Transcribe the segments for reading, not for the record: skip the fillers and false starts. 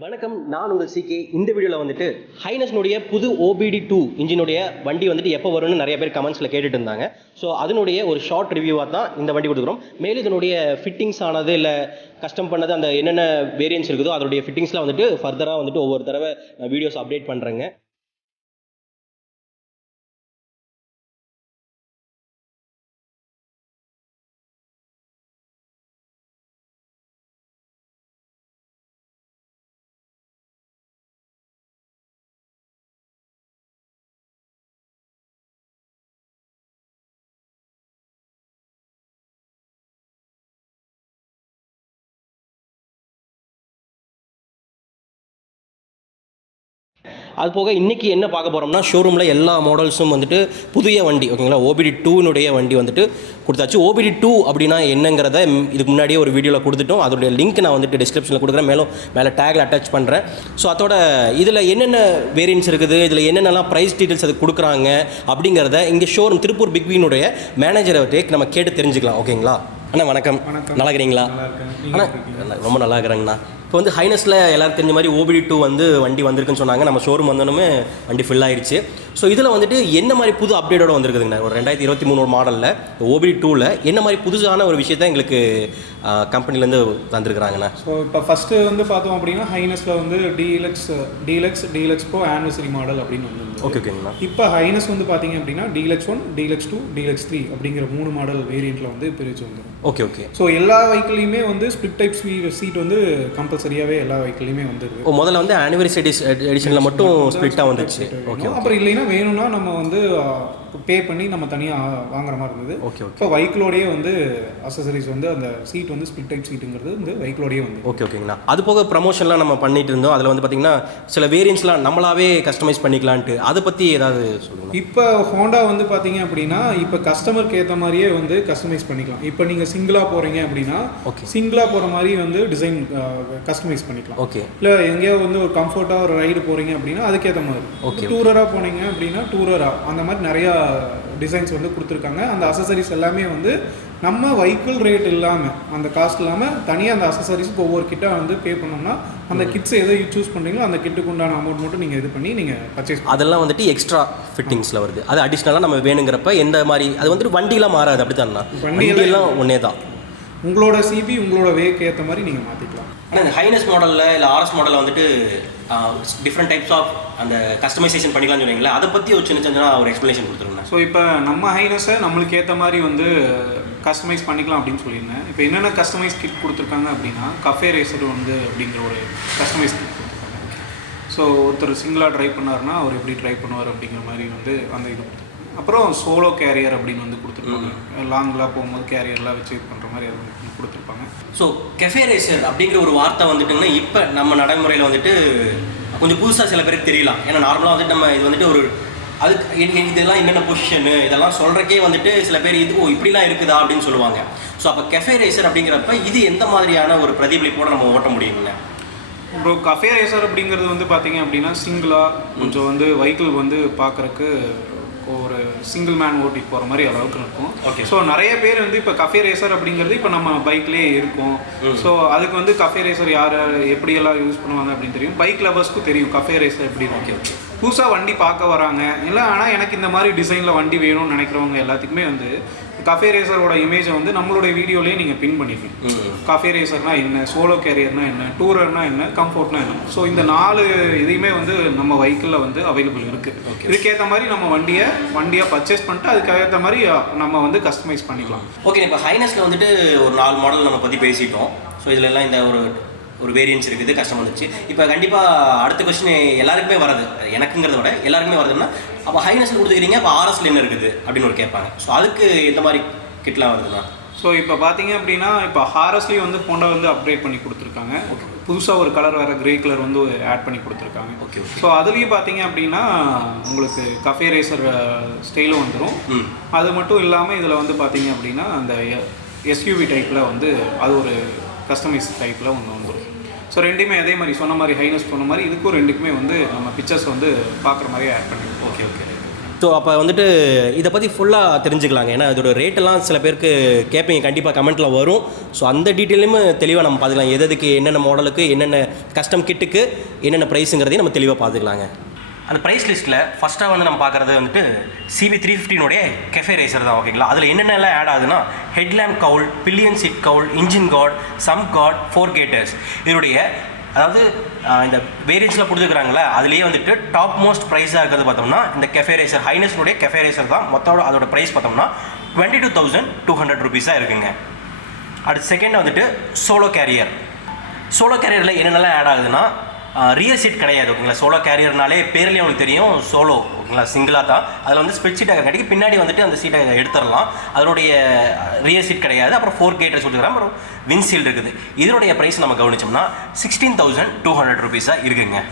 வணக்கம், நான் உங்கள் சிகே. இந்த வீடியோவில் வந்துட்டு ஹைனஸ்னுடைய புது OBD-2 இன்ஜினுடைய வண்டி வந்துட்டு எப்போ வரும்னு நிறைய பேர் கமெண்ட்ஸில் கேட்டுட்டு இருந்தாங்க. ஸோ அதனுடைய ஒரு ஷார்ட் ரிவ்யூவாக தான் இந்த வண்டி கொடுக்குறோம். மேலும் இதனுடைய ஃபிட்டிங்ஸ் ஆனது இல்லை கஸ்டம் பண்ணது அந்த என்னென்ன வேரியன்ஸ் இருக்குதோ அதோடைய ஃபிட்டிங்ஸ்லாம் வந்துட்டு ஃபர்தராக வந்துட்டு ஒவ்வொரு தடவை வீடியோஸ் அப்டேட் பண்ணுறேங்க. அது போக இன்றைக்கி என்ன பார்க்க போகிறோம்னா, ஷோரூமில் எல்லா மாடல்ஸும் வந்துட்டு புதிய வண்டி, ஓகேங்களா, OBD-2னுடைய வண்டி வந்துட்டு கொடுத்தாச்சு. OBD-2 அப்படின்னா என்னங்கிறத இதுக்கு முன்னாடியே ஒரு வீடியோவில் கொடுத்துட்டோம். அதோடைய லிங்க் நான் வந்துட்டு டிஸ்கிரிப்ஷனில் கொடுக்குறேன், மேலே டேக்கில் அட்டாச் பண்ணுறேன். ஸோ அதோட இதில் என்னென்ன வேரியன்ஸ் இருக்குது, இதில் என்னென்னலாம் ப்ரைஸ் டீட்டெயில்ஸ் அது கொடுக்குறாங்க அப்படிங்கிறத இங்கே ஷோரூம் திருப்பூர் பிக்விங்குடைய மேனேஜரை நம்ம கேட்டு தெரிஞ்சுக்கலாம். ஓகேங்களா அண்ணா? வணக்கம். நல்லா இருக்கிறீங்களா? அண்ணா ரொம்ப நல்லா இருக்கிறேங்கண்ணா. இப்போ வந்து ஹைனஸில் எல்லாருக்கும் தெரிஞ்ச மாதிரி OBD-2 வந்து வண்டி வந்திருக்குன்னு சொன்னாங்க. நம்ம ஷோரூம் வந்தோடனே வண்டி ஃபில் ஆயிடுச்சு. ஸோ இதில் வந்துட்டு என்ன மாதிரி புது அப்டேட்டோடு வந்திருக்குதுங்கண்ணா? ஒரு 2023 மாடலில் OBD-2ல் என்ன மாதிரி புதுசான ஒரு விஷயத்தை எங்களுக்கு கம்பெனிலேருந்து தந்துருக்குறாங்கண்ணா? ஸோ இப்போ ஃபஸ்ட்டு வந்து பார்த்தோம் அப்படின்னா ஹைனஸில் வந்து DLX Pro ஆனிவர்சரி மாடல் அப்படின்னு வந்து ஓகேங்கண்ணா. இப்போ ஹைனஸ் வந்து பார்த்தீங்க அப்படின்னா DLX1, DLX2, DLX3 அப்படிங்கிற 3 மாடல் வேரியண்ட்டில் வந்து பிரித்து வந்துடும். ஓகே. ஸோ எல்லா வெஹிக்கிள்லையுமே வந்து ஸ்பிளிட் டைப் சீட் வந்து கம்பல்சரியாகவே எல்லா வெஹிக்கிள்லையுமே வந்துடுது. முதல்ல வந்து ஆனிவர்சரி எடிஷனில் மட்டும் ஸ்பிளிட்டாக வந்துச்சு. ஓகே. அப்புறம் இல்லைன்னா வேணும்னா நம்ம வந்து பே பண்ணி நம்ம தனியாக வாங்குற மாதிரி இருந்தது. ஓகே. இப்போ வெஹிக்கிளோடையே வந்து அசசரிஸ் வந்து அந்த சீட் வந்து ஸ்பிளிட் டைப் சீட்டுங்கிறது வந்து வெஹிக்கிளோடையே வந்து. ஓகேங்கண்ணா. அது போக ப்ரமோஷன்லாம் நம்ம பண்ணிட்டு இருந்தோம். அதில் வந்து பார்த்தீங்கன்னா சில வேரியன்ஸ்லாம் நம்மளாவே கஸ்டமைஸ் பண்ணிக்கலான்ட்டு, அதை பற்றி ஏதாவது சொல்லுங்கள். இப்போ ஹோண்டா வந்து பார்த்தீங்க அப்படின்னா இப்போ கஸ்டமருக்கு ஏற்ற மாதிரியே வந்து கஸ்டமைஸ் பண்ணிக்கலாம். இப்போ நீங்கள் சிங்கிளாக போகிறீங்க அப்படின்னா சிங்கிளாக போகிற மாதிரி வந்து டிசைன் கஸ்டமைஸ் பண்ணிக்கலாம். ஓகே. இல்லை எங்கேயாவது வந்து ஒரு கம்ஃபர்ட்டாக ஒரு ரைடு போகிறீங்க அப்படின்னா அதுக்கேற்ற மாதிரி. ஓகே. டூரராக போனீங்க அப்படின்னா டூரராக அந்த மாதிரி நிறையா டிசைன்ஸ் வந்து கொடுத்துருக்காங்க. அந்த அசசரிஸ் எல்லாமே வந்து நம்ம வெஹிக்கிள் ரேட் இல்லாமல் அந்த காஸ்ட் இல்லாமல் தனியாக அந்த அசசரிஸ்க்கு ஒவ்வொரு கிட்டாக வந்து பே பண்ணோம்னா அந்த கிட்ஸ் எதை சூஸ் பண்ணுறீங்களோ அந்த கிட்டுக்கு உண்டான அமௌண்ட் மட்டும் நீங்கள் இது பண்ணி நீங்கள் பர்ச்சேஸ். அதெல்லாம் வந்துட்டு எக்ஸ்ட்ரா ஃபிட்டிங்ஸில் வருது. அது அடிஷ்னலாக நம்ம வேணுங்கிறப்ப எந்த மாதிரி அது வந்துட்டு வண்டியெலாம் மாறாது. அப்படி தானே? வண்டியெல்லாம் ஒன்றே தான். உங்களோட சிபி உங்களோட வேக்கு ஏற்ற மாதிரி நீங்கள் மாற்றிக்கலாம். ஆனால் இந்த ஹைனஸ் மாடலில் இல்லை RS மாடலில் வந்துட்டு டிஃப்ரெண்ட் டைப்ஸ் ஆஃப் அந்த கஸ்டமைசேஷன் பண்ணிக்கலாம்னு சொன்னீங்களா, அதை பற்றி ஒரு சின்ன ஒரு எக்ஸ்ப்ளனேஷன் கொடுத்துருங்க. ஸோ இப்போ நம்ம ஹைனஸை நம்மளுக்கு ஏற்ற மாதிரி வந்து கஸ்டமைஸ் பண்ணிக்கலாம் அப்படின்னு சொல்லியிருந்தேன். இப்போ என்னென்ன கஸ்டமைஸ் கிட் கொடுத்துருக்காங்க அப்படின்னா, கஃபே ரேசர் வந்து அப்படிங்கிற ஒரு கஸ்டமைஸ் கிட் கொடுத்துருக்காங்க. ஸோ ஒருத்தர் சிங்கிளாக ட்ரைவ் பண்ணார்னா அவர் எப்படி ட்ரைவ் பண்ணுவார் அப்படிங்கிற மாதிரி வந்து அந்த இது கொடுத்துருக்காங்க. அப்புறம் சோலோ கேரியர் அப்படின்னு வந்து கொடுத்துருப்பாங்க. லாங்லாம் போகும்போது கேரியர்லாம் வச்சு இது பண்ணுற மாதிரி அது கொடுத்துருப்பாங்க. ஸோ கெஃபே ரேசர் அப்படிங்கிற ஒரு வார்த்தை வந்துட்டுங்கன்னா இப்போ நம்ம நடைமுறையில் வந்துட்டு கொஞ்சம் புதுசாக சில பேருக்கு தெரியலாம். ஏன்னா நார்மலாக வந்துட்டு நம்ம இது வந்துட்டு ஒரு அதுக்கு இதெல்லாம் என்னென்ன பொசிஷனு இதெல்லாம் சொல்கிறக்கே வந்துட்டு சில பேர் இது இப்படிலாம் இருக்குதா அப்படின்னு சொல்லுவாங்க. ஸோ அப்போ கெஃபே ரேசர் அப்படிங்கிறப்ப இது எந்த மாதிரியான ஒரு பிரதிபலிப்போடு நம்ம ஓட்ட முடியுங்க? இப்போ கஃபே ரேசர் அப்படிங்கிறது வந்து பார்த்தீங்க அப்படின்னா சிங்கிளாக கொஞ்சம் வந்து வெஹிக்கிள் வந்து பார்க்குறக்கு ஒரு சிங்கிள் மேன் ஓட்டிட்டு போகிற மாதிரி அளவுக்கு இருக்கும். ஓகே. ஸோ நிறைய பேர் வந்து இப்போ கஃபே ரேசர் அப்படிங்கிறது இப்போ நம்ம பைக்லேயே இருக்கும். ஸோ அதுக்கு வந்து கஃபே ரேசர் யார் எப்படியெல்லாம் யூஸ் பண்ணுவாங்க அப்படின்னு தெரியும். பைக் லவர்ஸ்க்கும் தெரியும் கஃபே ரேசர் எப்படி. ஓகே. புதுசாக வண்டி பார்க்க வராங்க இல்லை, ஆனால் எனக்கு இந்த மாதிரி டிசைனில் வண்டி வேணும்னு நினைக்கிறவங்க எல்லாத்துக்குமே வந்து கஃபே ரேசரோட இமேஜை வந்து நம்மளுடைய வீடியோலேயே நீங்கள் பின் பண்ணிக்கலாம். கஃபே ரேசர்னா என்ன, சோலோ கேரியர்னா என்ன, டூரர்னா என்ன, கம்ஃபர்ட்னா என்ன. ஸோ இந்த 4 இதையுமே வந்து நம்ம வெஹிக்கிளில் வந்து அவைலபிள் இருக்குது. இதுக்கேற்ற மாதிரி நம்ம வண்டியை பர்ச்சேஸ் பண்ணிட்டு அதுக்கேற்ற மாதிரி நம்ம வந்து கஸ்டமைஸ் பண்ணிக்கலாம். ஓகே. இப்போ ஹைனஸில் வந்துட்டு ஒரு 4 மாடல் நம்ம பற்றி பேசிட்டோம். ஸோ இதில் எல்லாம் இந்த ஒரு வேரியன்ஸ் இருக்குது, கஷ்டம் வந்துச்சு. இப்போ கண்டிப்பாக அடுத்த கொஸ்டின் எல்லாருக்குமே வர்றது, எனக்குங்கிறத விட எல்லாருக்குமே வருதுன்னா, அப்போ ஹைனஸில் கொடுத்துக்கிறீங்க, அப்போ RSல என்ன இருக்குது அப்படின்னு ஒரு கேட்பாங்க. ஸோ அதுக்கு எந்த மாதிரி கிட்லாம் வருதுண்ணா? ஸோ இப்போ பார்த்தீங்க அப்படின்னா இப்போ ஹாரஸ்லேயும் வந்து ஹோண்டா வந்து அப்டேட் பண்ணி கொடுத்துருக்காங்க. புதுசாக ஒரு கலர் வேறு கிரே கலர் வந்து ஆட் பண்ணி கொடுத்துருக்காங்க. ஓகே. ஸோ அதுலேயும் பார்த்தீங்க அப்படின்னா உங்களுக்கு கஃபே ரேசர் ஸ்டைலும் வந்துடும். அது மட்டும் இல்லாமல் இதில் வந்து பார்த்தீங்க அப்படின்னா அந்த SUV டைப்பில் வந்து அது ஒரு கஸ்டமைஸ் டைப்பில் ஒன்று வந்துடும். ஸோ ரெண்டுமே அதே மாதிரி சொன்ன மாதிரி ஹைனஸ் சொன்ன மாதிரி இதுக்கும் ரெண்டுக்குமே வந்து நம்ம பிக்சர்ஸ் வந்து பார்க்குற மாதிரியே ஆட் பண்ணிடுவோம். ஓகே. ஸோ அப்போ வந்துட்டு இதை பற்றி ஃபுல்லாக தெரிஞ்சுக்கலாங்க. ஏன்னா இதோட ரேட்டெல்லாம் சில பேருக்கு கேட்பீங்க, கண்டிப்பாக கமெண்ட்டில் வரும். ஸோ அந்த டீட்டெயிலுமே தெளிவாக நம்ம பார்த்துக்கலாம். எதுக்கு என்னென்ன மாடலுக்கு என்னென்ன கஸ்டம் கிட்டுக்கு என்னென்ன ப்ரைஸுங்கிறதையும் நம்ம தெளிவாக பார்த்துக்கலாங்க. அந்த ப்ரைஸ் லிஸ்ட்டில் ஃபஸ்ட்டாக வந்து நம்ம பார்க்குறது வந்துட்டு CB350 கெஃபே ரேசர் தான். ஓகேங்களா, அதில் என்னென்னலாம் ஆட் ஆகுதுன்னா ஹெட்லேம்ப் கவுல், பில்லியன் சீட் கவுல், இன்ஜின் கார்டு, சம் கார்டு, 4 கேட்டர்ஸ். இதனுடைய அதாவது இந்த வேரியன்ஸில் கொடுத்துருக்குறாங்களே அதுலேயே வந்துட்டு டாப் மோஸ்ட் ப்ரைஸாக இருக்கிறது பார்த்தோம்னா இந்த கெஃபே ரேசர் ஹைனஸ்னுடைய கெஃபே ரேசர் தான். மொத்தம் அதோட ப்ரைஸ் பார்த்தோம்னா 22,200 ருபீஸாக இருக்குங்க. அடுத்து செகண்ட் வந்துட்டு சோலோ கேரியர். சோலோ கேரியரில் என்னென்னலாம் ஆட் ஆகுதுன்னா ரியர் சீட் கிடையாது. ஓகேங்களா, சோலோ கேரியர்னாலே பேர்லேயே உங்களுக்கு தெரியும் சோலோ. ஓகேங்களா, சிங்கிளாக தான். அதில் வந்து ஸ்பெட் சீட்டாக கிடைக்கும், பின்னாடி வந்துட்டு அந்த சீட்டை எடுத்துடலாம். அதனுடைய ரியர் சீட் கிடையாது. அப்புறம் 4 கேட்டர்ஸ் கொடுத்துருக்காங்க. அப்புறம் வின்சீல்டு இருக்குது. இதனுடைய ப்ரைஸ் நம்ம கவனிச்சோம்னா 16,200 ருபீஸாக இருக்குங்க.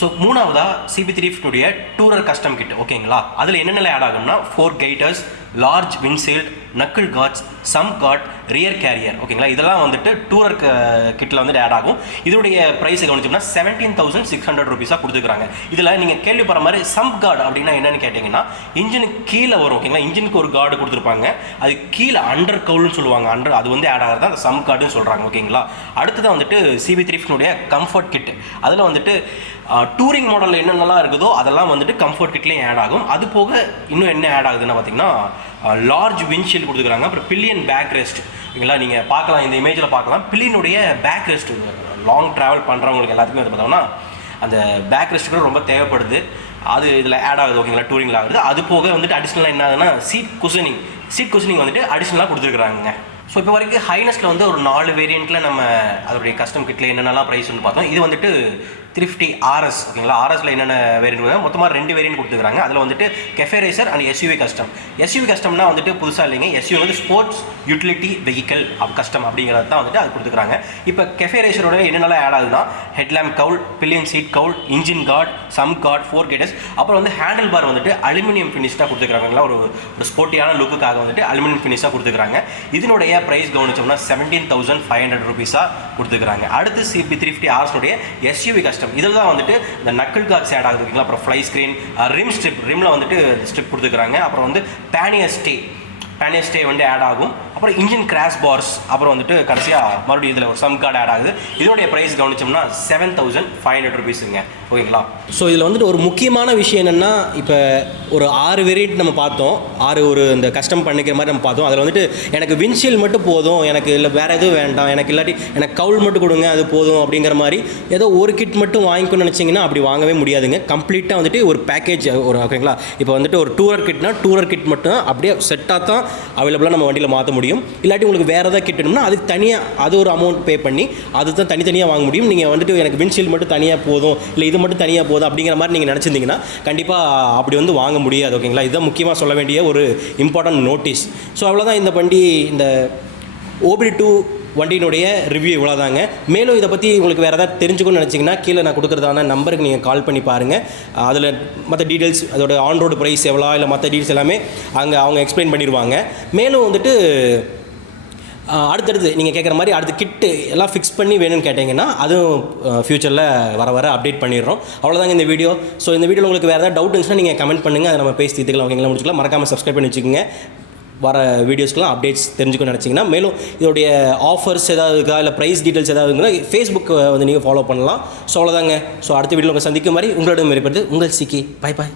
ஸோ மூணாவதாக CB350 டூரர் கஸ்டம் கிட். ஓகேங்களா, அதில் என்னென்ன ஆட் ஆகும்னா 4 கைட்டர்ஸ், large windshield, knuckle guards, sump guard, rear carrier. ஓகேங்களா, இதெல்லாம் வந்துட்டு டூரர் கிட்டில் வந்துட்டு ஆட் ஆகும். இதனுடைய ப்ரைஸை கவனிச்சோம்னா 17,600 ருபீஸாக கொடுத்துருக்காங்க. இதில் நீங்கள் கேள்விப்படுற மாதிரி சம் கார்டு அப்படின்னா என்னென்னு கேட்டிங்கன்னா இன்ஜினுக்கு கீழே வரும். ஓகேங்களா, இன்ஜினுக்கு ஒரு கார்டு கொடுத்துருப்பாங்க, அது கீழே அண்டர் கவுல்னு சொல்லுவாங்க. அது வந்து ஆட் ஆகிறது அந்த சம் கார்டுன்னு சொல்கிறாங்க. ஓகேங்களா, அடுத்ததான் வந்துட்டு CB350 கம்ஃபர்ட் கிட். அதில் வந்துட்டு டூரிங் மாடலில் என்னென்னலாம் இருக்குதோ அதெல்லாம் வந்துட்டு கம்ஃபர்ட் கிட்லேயும் ஆட் ஆகும். அது போக இன்னும் என்ன ஆட் ஆகுதுன்னு பார்த்தீங்கன்னா லார்ஜ் விண்ட்ஷீல்டு கொடுத்துருக்காங்க. அப்புறம் பில்லியன் பேக் ரெஸ்ட். ஓகேங்களா, நீங்கள் பார்க்கலாம், இந்த இமேஜில் பார்க்கலாம். பில்லியனுடைய பேக் ரெஸ்ட் லாங் ட்ராவல் பண்ணுறவங்களுக்கு எல்லாத்துக்குமே வந்து பார்த்தோம்னா அந்த பேக் ரெஸ்ட் கூட ரொம்ப தேவைப்படுது. அது இதில் ஆட் ஆகுது. ஓகேங்களா, டூரிங்கில் ஆகுது. அது போக வந்துட்டு அடிஷ்னலாக என்ன ஆகுதுன்னா சீட் குஷனிங் வந்துட்டு அடிஷ்னலாக கொடுத்துருக்குறாங்க. ஸோ இப்போ வரைக்கும் ஹைனஸில் வந்து ஒரு 4 வேரியண்ட்டில் நம்ம அதோடைய கஸ்டம் கிட்டில் என்னென்னலாம் ப்ரைஸ்ன்னு பார்த்தோம். இது வந்துட்டு 350 RS. ஓகேங்களா, RSல என்னென்ன வேரியன்ட் மொத்தமாக 2 வேரியன்ட் கொடுத்துருக்காங்க. அதில் வந்துட்டு cafe racer and SUV custom. SUV கஸ்டம்னா வந்துட்டு புதுசாக இல்லைங்க. SUV வந்து ஸ்போர்ட்ஸ் யூட்டிலிட்டி வெஹிக்கல் கஸ்டம் அப்படிங்கிறது தான் வந்துட்டு அது கொடுத்துருக்காங்க. இப்போ கெஃபே ரேசரோட என்னென்னலாம் ஆட் ஆகுதுன்னா ஹெட்லேம்ப் கவுல், பில்லியன் சீட் கவுல், இன்ஜின் கார்டு, சம் கார்டு, 4 கேட்டர்ஸ். அப்புறம் வந்து ஹேண்டில் பார் வந்துட்டு அலுமினியம் ஃபினிஷ்டாக கொடுத்துருக்காங்களா, ஒரு ஸ்போர்ட்டியான லுக்குக்காக வந்துட்டு அலுமினியம் ஃபினிஷாக கொடுத்துருக்காங்க. இதனுடைய ப்ரைஸ் கவனிச்சோம்னா 17,500 ருபீஸாக கொடுத்துருக்காங்க. அடுத்து CB350 RSனுடைய SUV கஸ்டம். இதில் தான் வந்துட்டு இந்த நக்கிள் கார்ட்ஸ் ஆட் ஆகுது. அப்புறம் ஃப்ளை ஸ்க்ரீன், ரிம் ரிம்மில் வந்துட்டு ஸ்ட்ரிப் கொடுத்துருக்காங்க. அப்புறம் வந்து பேனியர் ஸ்டே வந்து ஆட் ஆகும். அப்புறம் இன்ஜின் கிராஷ் பார்ஸ். அப்புறம் வந்துட்டு கடைசியாக மறுபடியும் இதில் ஒரு சம் கார்டு ஆட் ஆகுது. இதனுடைய ப்ரைஸ் கவனிச்சோம்னா 7,500 ருபீஸுங்க. ஓகேங்களா, ஸோ இதில் வந்துட்டு ஒரு முக்கியமான விஷயம் என்னென்னா இப்போ ஒரு 6 வேரியண்ட் நம்ம பார்த்தோம். 6 ஒரு இந்த கஸ்டம் பண்ணிக்கிற மாதிரி நம்ம பார்த்தோம். அதில் வந்துட்டு எனக்கு விண்ட்ஷீல்டு மட்டும் போதும், எனக்கு இல்லை வேறு எதுவும் வேண்டாம், எனக்கு இல்லாட்டி எனக்கு கவுல் மட்டும் கொடுங்க அது போதும் அப்படிங்கிற மாதிரி ஏதோ ஒரு கிட் மட்டும் வாங்கிக்கணும்னு நினச்சிங்கன்னா அப்படி வாங்கவே முடியாதுங்க. கம்ப்ளீட்டாக வந்துட்டு ஒரு பேக்கேஜ் ஒரு. ஓகேங்களா, இப்போ வந்துட்டு ஒரு டூரர் கிட் மட்டும் அப்படியே செட்டாக தான் அவைலபிளாக நம்ம வண்டியில் மாற்ற முடியும். இல்லாட்டி உங்களுக்கு வேறு ஏதாவது கிட் வேணும்னா அதுக்கு தனியாக அது ஒரு அமௌண்ட் பே பண்ணி அது தான் தனித்தனியாக வாங்க முடியும். நீங்கள் வந்துட்டு எனக்கு விண்ட்ஷீல்டு மட்டும் தனியாக போதும், இல்லை இது மட்டும் தனியாக போதும் அப்படிங்கிற மாதிரி நீங்கள் நினச்சிருந்தீங்கன்னா கண்டிப்பாக அப்படி வந்து வாங்க முடியாது. ஓகேங்களா, இதுதான் முக்கியமாக சொல்ல வேண்டிய ஒரு இம்பார்ட்டன்ட் நோட்டீஸ். ஸோ அவ்வளோதான் இந்த வண்டி, இந்த OBD-2 வண்டியினுடைய ரிவ்யூ இவ்வளோதாங்க. மேலும் இதை பற்றி உங்களுக்கு வேறு ஏதாவது தெரிஞ்சுக்கணும்னு நினச்சிங்கன்னா கீழே நான் கொடுக்குறதான நம்பருக்கு நீங்கள் கால் பண்ணி பாருங்கள். அதில் மற்ற டீட்டெயில்ஸ், அதோட ஆன் ரோடு ப்ரைஸ் எவ்வளோ, இல்லை மற்ற டீட்டெயில்ஸ் எல்லாமே அங்கே அவங்க எக்ஸ்பிளைன் பண்ணிடுவாங்க. மேலும் வந்துட்டு அடுத்தடுத்து நீங்கள் கேட்குற மாதிரி அடுத்த கிட்டு எல்லாம் ஃபிக்ஸ் பண்ணி வேணும்னு கேட்டிங்கன்னா அதுவும் ஃப்யூச்சரில் வர அப்டேட் பண்ணிடுறோம். அவ்வளோதாங்க இந்த வீடியோ. ஸோ இந்த வீடியோவில் உங்களுக்கு வேறு ஏதாவது டவுட் இருந்துச்சுன்னா நீங்கள் கமெண்ட் பண்ணுங்கள், அதை நம்ம பேசி தீர்த்துக்கலாம். ஓகேங்களா, முடிச்சுக்கலாம். மறக்காமல் சப்ஸ்கிரைப் பண்ணி வச்சுக்கோங்க. வர வீடியோஸ்க்கெலாம் அப்டேட்ஸ் தெரிஞ்சுக்கணும்னு நினச்சிங்கன்னா. மேலும் இதோடைய ஆஃபர்ஸ் ஏதாவது இருக்கா, இல்லை ப்ரைஸ் டீட்டெயில்ஸ் ஏதாவது இருக்குன்னா ஃபேஸ்புக் வந்து நீங்கள் ஃபாலோ பண்ணலாம். ஸோ அவ்வளோதாங்க. ஸோ அடுத்த வீடியோவில் உங்கள் சந்திக்கும் மாதிரி உங்களோட இருப்பது உங்கள் சிக்கி. Bye bye.